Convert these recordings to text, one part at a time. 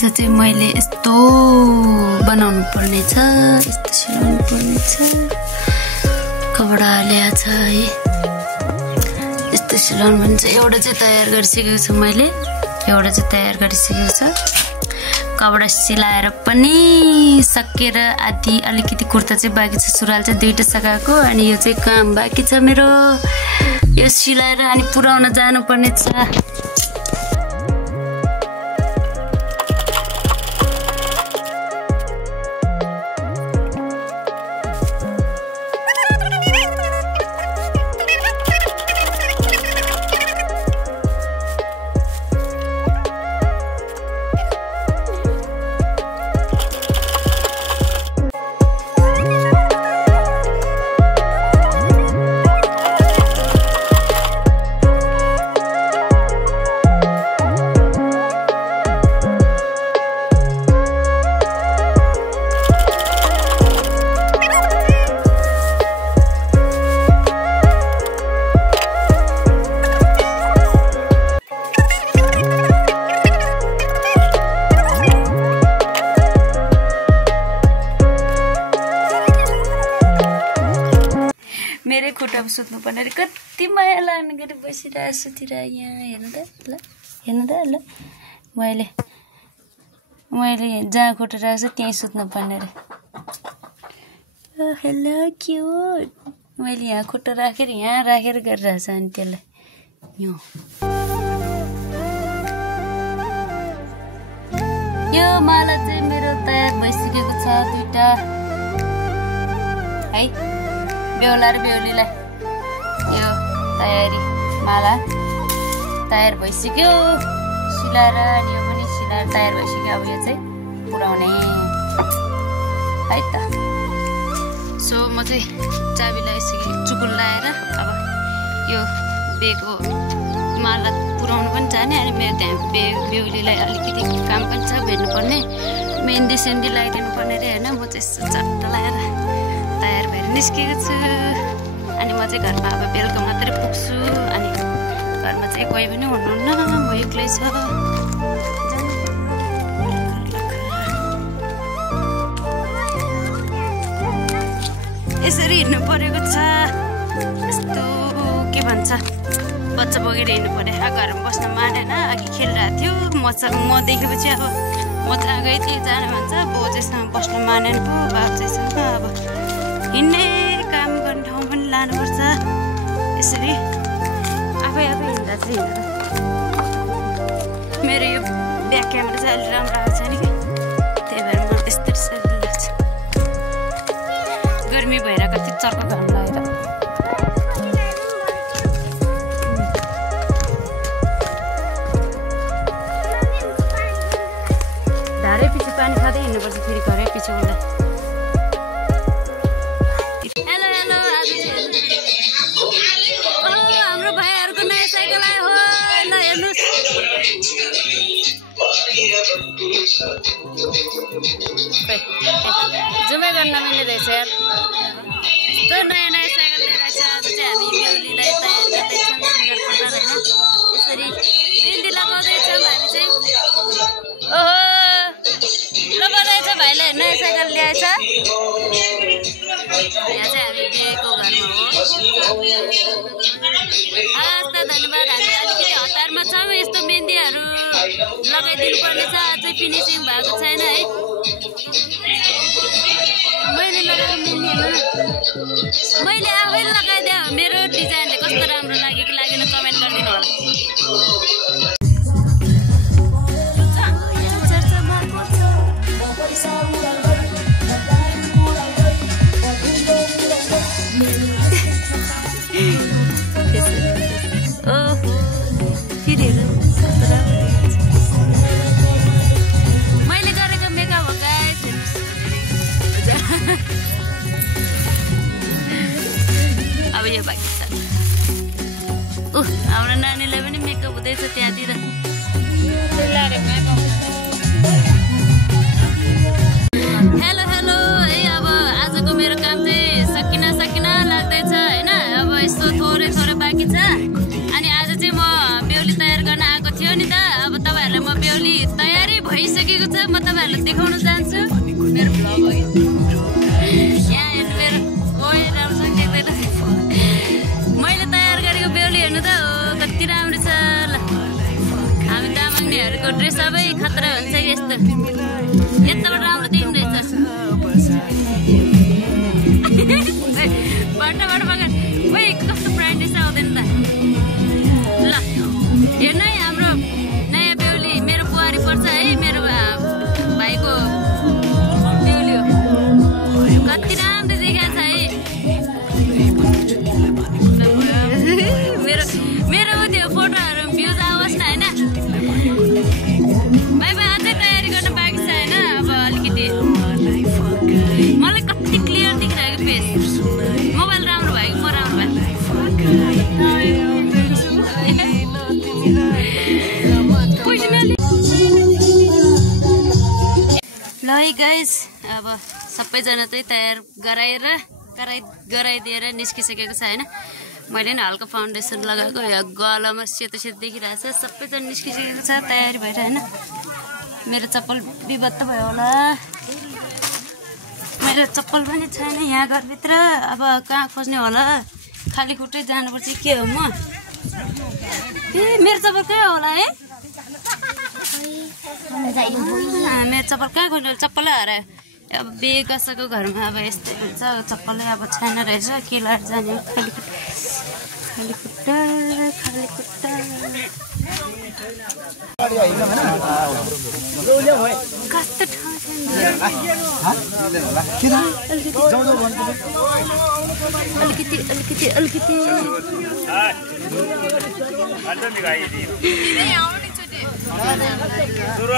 आज चाहिँ मैले यस्तो बनाउनु पर्ने छ, यस्तो सिलाउनु पर्ने छ, कपडा ल्याछ है, यस्तो सिलाउनु पर्ने छ। एउटा चाहिँ तयार गरिसकेको छु मैले, एउटा चाहिँ तयार गरिसकेको छ। कपडा सिलाएर पनि सकेर आधी अलिकति कुर्ता चाहिँ बाँकी छ, सुरुवाल चाहिँ दुईटा सकाएको। अनि यो चाहिँ काम बाँकी छ मेरो, यो सिलाएर अनि पुर्याउन जानुपर्ने छ। मेरै खुट्टा सुत्नु पर्ने रे, कति माया लाग्ने गरी बसिरहेको सुतिरहेको यहाँ। हेर्नु त ल मैले जहाँ खुट्टा राख्छु त्यहीँ सुत्नु पर्ने रे। हेलो क्युट, मैले यहाँ खुट्टा राखेर यहाँ राखेर गरिरहेको छु। अनि त्यसलाई यो माला चाहिँ मेरो तयार भइसकेको छ, दुईटा है, बेहुला र बेहुलीलाई यो तयारी माला तयार भइसक्यो सिलाएर। अनि यो पनि सिलाएर तयार भइसक्यो। अब यो चाहिँ पुऱ्याउने है त। सो म चाहिँ चाबी लगाइसकेँ, चुकुल लगाएर अब यो बेगको माला पुऱ्याउनु पनि जाने। अनि मेरो त्यहाँ बेहुलीलाई अलिकति काम पनि छ, भेट्नुपर्ने, मेहन्दी सेन्दी लगाइदिनु पर्ने रे होइन। म चाहिँ यस्तो चट्ट लगाएर तयार भएर निस्केको छु। अनि म चाहिँ घरमा अब बेलुका मात्रै पुग्छु। अनि घरमा चाहिँ कोही पनि हुनुहुन्न, म एक्लै छ। यसरी हिँड्नु परेको छ, यस्तो के भन्छ बच्चा बोकेर हिँड्नु पर्ने। घरमा बस्न मानेन, अघि खेलिरहेको थियो म देखेपछि अब म त गई थिएँ जानु भन्छ, बोजेसँग बस्न मानेन पो, बाबुसँग अब हिँड्ने काम गर्ने ठाउँ पनि लानुपर्छ। यसरी आफै हिँड्दा चाहिँ हिँड्दा मेरो यो ब्याक क्यामेरा चाहिँ अलि राम्रो आएको छ नि क्या, त्यही भएर मलाई त्यस्तै सजिलो लाग्छ। गर्मी भएर कति चर्को घाम लागेर धारै पछि पानी खाँदै हिँड्नुपर्छ, फेरि घरै पछि हुँदा। हाम्रो भाइहरूको नयाँ साइकल आयो हो, ल हेर्नुहोस्। जुमै गर्न नमिल्ने रहेछ यार, यस्तो नयाँ साइकल लिएर आएछ। आज चाहिँ हामी बेहुलीलाई तयार गर्दैछौँ सुन्दरपट्टा होइन, यसरी मेहन्दी लगाउँदैछौँ हामी चाहिँ। ओहो ल बधाई छ भाइलाई, नयाँ साइकल ल्याएछ। यहाँ चाहिँ हामी बिहेको घरमा हो। हस् त धन्यवाद। हामी अलिकति हतारमा छौँ, यस्तो मेहन्दीहरू लगाइदिनु पर्ने छ, अझै फिनिसिङ भएको छैन है। मैले लगाएको मेहन्दी मैले आफै लगाइदिएँ, मेरो डिजाइनले कस्तो राम्रो लाग्यो कि लागेन कमेन्ट गरिदिनु होला। मैले गरेको मेकअप हो गाइस, अब यो बाँकी छ। हाम्रो नानीलाई पनि मेकअप हुँदैछ त्यहाँतिर। देखाउन जान्छु मेरो भ्लग हो यहाँ हेर्नु मेरो ओइ राम्रोसँग देख्दैन मैले तयार गरेको बेहुली हेर्नु त हो कति राम्रो छ ल हामी तामाङनेहरूको ड्रेस सबै खतरा हुन्छ कि यस्तो यत्रोबाट राम्रो देखिँदो रहेछ बाटोबाट बगान ओइ कस्तो ब्रान्डेड आउँदैन त ल हेर्नु है हाम्रो नयाँ बेहुली मेरो बुहारी पर्छ है मेरो भाइको बेहुली हो कति राम्रो देखाएको छ है मेरो त्यो फोटोहरू भ्युज आओस् न होइन भाइ अझै तयारी गर्न बाँकी छ होइन अब अलिकति मलाई कति क्लियर देखिरहेको फेस मोबाइल राम्रो भएको म राम्रो ल है गाइस अब सबैजना चाहिँ तयार गराइदिएर निस्किसकेको छ होइन मैले नि हल्का फाउन्डेसन लगाएको यहाँ गलामा सेतो सेतो देखिरहेको छ सबैजना निस्किसकेको छ तयारी भएर होइन मेरो चप्पल विभत्त भयो होला मेरो चप्पल पनि छैन यहाँ घरभित्र अब कहाँ खोज्ने होला खाली खुट्टै जानुपर्छ के हो म ए मेरो चप्पल कहाँ होला है मेरो चप्पल कहाँ खोज्नु चप्पलै हरायो अब बिहे कसैको घरमा अब यस्तै हुन्छ चप्पलै अब छैन रहेछ के लाएर जाने खाली खुट्टा कस्तो ठाउँ अलिकति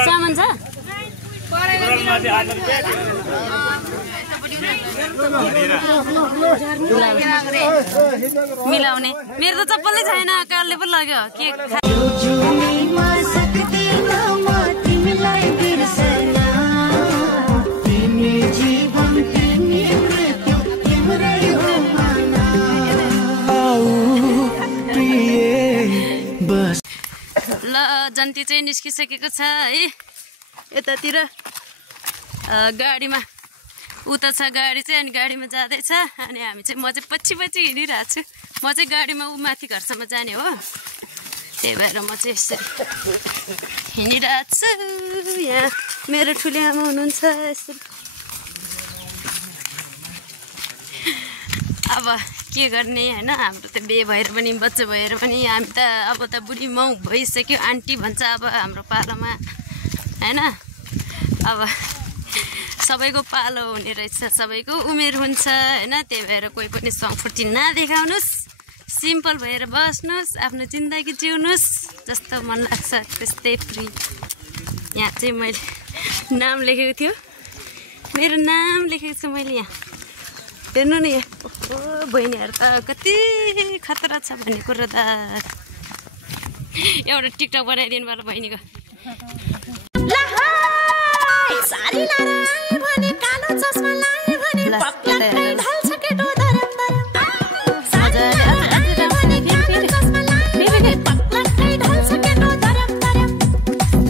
सामान छ मिलाउने मेरो त चप्पलै छैन कालले पो लाग्यो के ल जन्ती चाहिँ निस्किसकेको छ है यतातिर गाडीमा उता छ गाडी चाहिँ अनि गाडीमा जाँदैछ अनि हामी चाहिँ म चाहिँ पछि हिँडिरहेको छु म चाहिँ गाडीमा ऊ माथि घरसम्म जाने हो त्यही भएर म चाहिँ यसरी हिँडिरहेको छु यहाँ मेरो ठुली आमा हुनुहुन्छ यसरी अब के गर्ने होइन हाम्रो त बिहे भएर पनि बच्चा भएर पनि हामी त अब त बुढी माउ भइसक्यो आन्टी भन्छ अब हाम्रो पालोमा होइन अब सबैको पालो हुने रहेछ सबैको उमेर हुन्छ होइन त्यही भएर कोही पनि सङ्फुर्ती नदेखाउनुहोस् सिम्पल भएर बस्नुहोस् आफ्नो जिन्दगी जिउनुहोस् जस्तो मन लाग्छ त्यस्तै फ्री यहाँ चाहिँ मैले नाम लेखेको थियो मेरो नाम लेखेको छु मैले यहाँ हेर्नु नि यहाँ बहिनीहरू त कति खतरा छ भन्ने कुरो त एउटा टिकटक बनाइदिनु पर्यो बहिनीको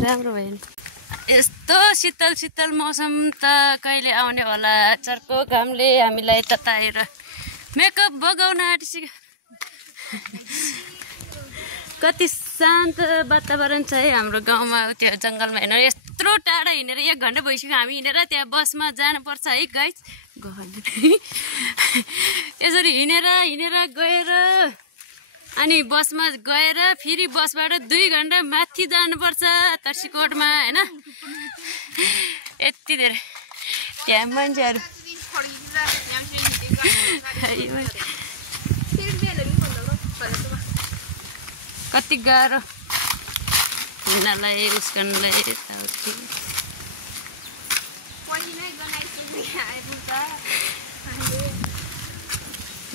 राम्रो भयो यस्तो शीतल शीतल मौसम त कहिले आउने होला चर्को घामले हामीलाई तताएर मेकअप बगाउन आँटिसक्यो कति शान्त वातावरण छ है हाम्रो गाउँमा त्यो जङ्गलमा हेर्नु यत्रो टाढा हिँडेर 1 घन्टा भइसक्यो हामी हिँडेर त्यहाँ बसमा जानुपर्छ है गाइस यसरी हिँडेर गएर अनि बसमा गएर फेरि बसबाट 2 घन्टा माथि जानुपर्छ तर्सीकोटमा होइन यति धेरै त्यहाँ मान्छेहरू कति गाह्रो हिँड्नलाई उस्कनलाई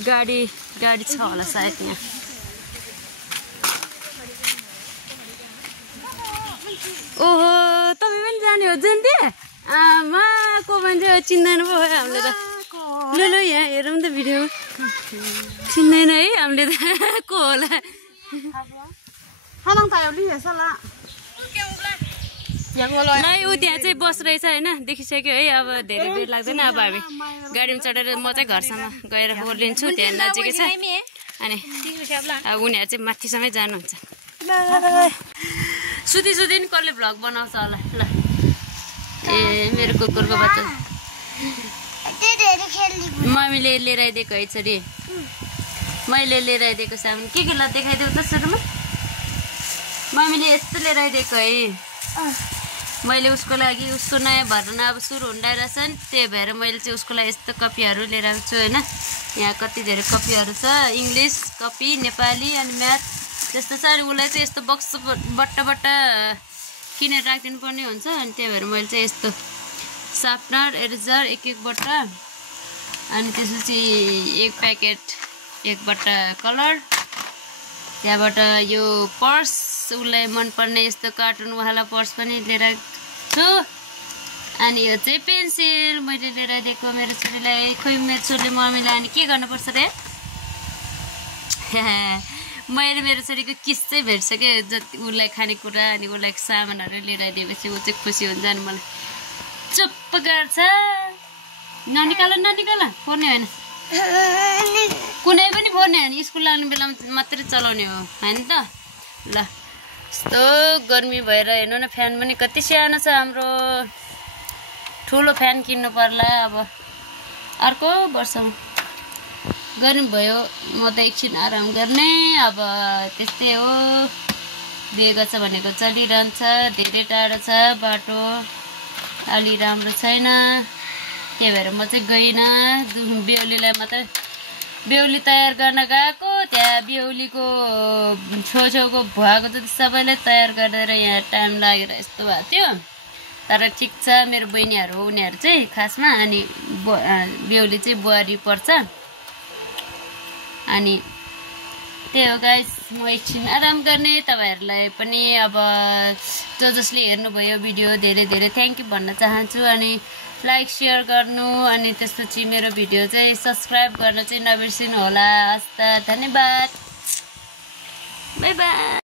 गाडी छ होला सायद यहाँ ओहो तपाईँ पनि जाने हो जन्ती आमा को मान्छे चिन्दैन पो है हामीले त ल यहाँ हेरौँ त भिडियो चिन्दैन है हामीले त को होला ल ऊ त्यहाँ चाहिँ बस रहेछ होइन देखिसक्यो है अब धेरै बेर लाग्दैन अब हामी गाडीमा चढेर म चाहिँ घरसम्म गएर ओर्लिन्छु त्यहाँ नजिकै छ अनि अब उनीहरू चाहिँ माथिसम्मै जानुहुन्छ सुती सुती नि कसले भ्लग बनाउँछ होला ल ए मेरो कुकुरको बच्चा मम्मीले लिएर आइदिएको है छोरी मैले लिएर आइदिएको सामान के ल देखाइदेऊ त सुरुमा मम्मीले यस्तो लिएर आइदिएको है मैले उसको लागि उसको नयाँ भर्ना अब सुरु हुँदाइरहेछ नि त्यही भएर मैले चाहिँ उसको लागि यस्तो कपीहरू लिएर आएको छु होइन यहाँ कति धेरै कपीहरू छ इङ्ग्लिस कपी नेपाली अनि म्याथ त्यस्तो छ अनि उसलाई चाहिँ यस्तो बक्स बट्टा किनेर राखिदिनु पर्ने हुन्छ अनि त्यही भएर मैले चाहिँ यस्तो सार्पनर इरेजर एक बट्टा अनि त्यसपछि एक प्याकेट एक बट्टा कलर त्यहाँबाट यो पर्स उसलाई मनपर्ने यस्तो कार्टुनवाला पर्स पनि लिएर छु अनि यो चाहिँ पेन्सिल मैले लिएर दिएको मेरो छोरीलाई खोइ मेरो छोरीले मम्मीलाई अनि के गर्नुपर्छ रे मैले मेरो छोरीको किस चाहिँ भेट्सकेँ जति उसलाई खानेकुरा अनि उसलाई सामानहरू लिएर दिएपछि ऊ चाहिँ खुसी हुन्छ अनि मलाई चुप्प गर्छ ननिकाल फोन होइन कुनै पनि फोन होइन स्कुल लाग्ने बेलामा मात्रै चलाउने हो होइन त ल यस्तो गर्मी भएर हेर्नु न फ्यान पनि कति सानो छ हाम्रो ठुलो फ्यान किन्नु पर्ला अब अर्को वर्षमा गर्मी भयो म त एकछिन आराम गर्ने अब त्यस्तै हो दिएको छ भनेको चलिरहन्छ धेरै टाढो छ बाटो अलि राम्रो छैन त्यही भएर म चाहिँ गइनँ बेहुलीलाई मात्रै बेहुली तयार गर्न गएको त्यहाँ बेहुलीको छेउछेउको भुवाको जति सबैलाई तयार गरेर यहाँ टाइम लागेर यस्तो भएको थियो तर ठिक छ मेरो बहिनीहरू उनीहरू चाहिँ खासमा अनि बेहुली चाहिँ बुहारी पर्छ अनि त्यही हो गाइस म एकछिन आराम गर्ने तपाईहरुलाई पनि अब जसले हेर्नुभयो भिडियो धेरै धेरै थ्यांक यू भन्न चाहन्छु अनि लाइक शेयर गर्नु अनि त्यसपछि मेरो भिडियो चाहिँ सब्स्क्राइब गर्न चाहिँ नबिर्सिनु होला हस्त धन्यवाद बाइ बाइ।